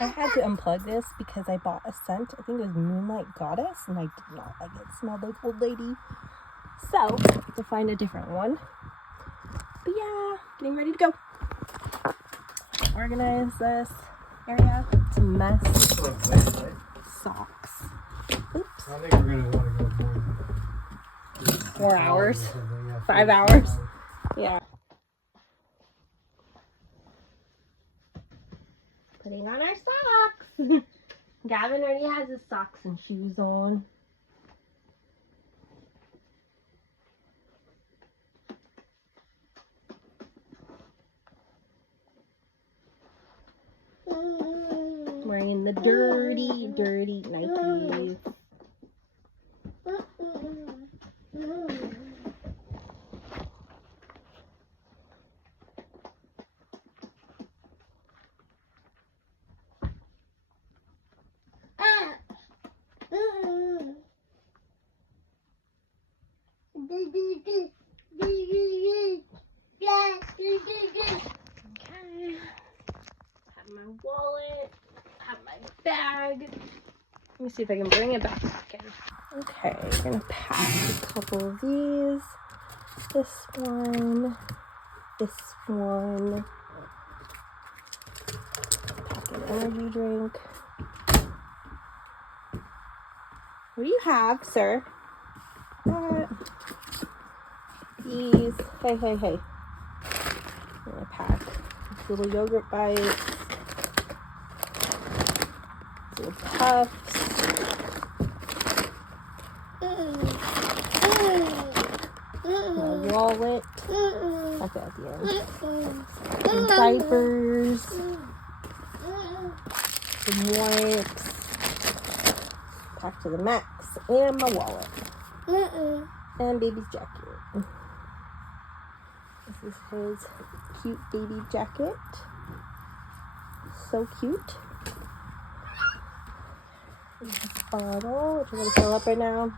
I had to unplug this because I bought a scent. I think it was Moonlight Goddess, and I did not like it. It smelled like old lady. So, to find a different one. But yeah, getting ready to go. Organize this area. It's a mess. Socks. Oops. I think we're going to want to go more than 4 hours. Yeah, 5 hours. Yeah. Putting on our socks. Gavin already has his socks and shoes on. Wearing the dirty Nikes. Okay. Have my wallet. Have my bag. Let me see if I can bring it back in. Okay, I'm gonna pack a couple of these. This one. Pack an energy drink. What do you have, sir? These. Hey. I'm gonna pack these little yogurt bites. Little puffs. My wallet. That's at the end. Some diapers. Some wipes. Packed to the max. And my wallet. And baby's jacket. This is his cute baby jacket. So cute. Bottle, which I'm going to fill up right now.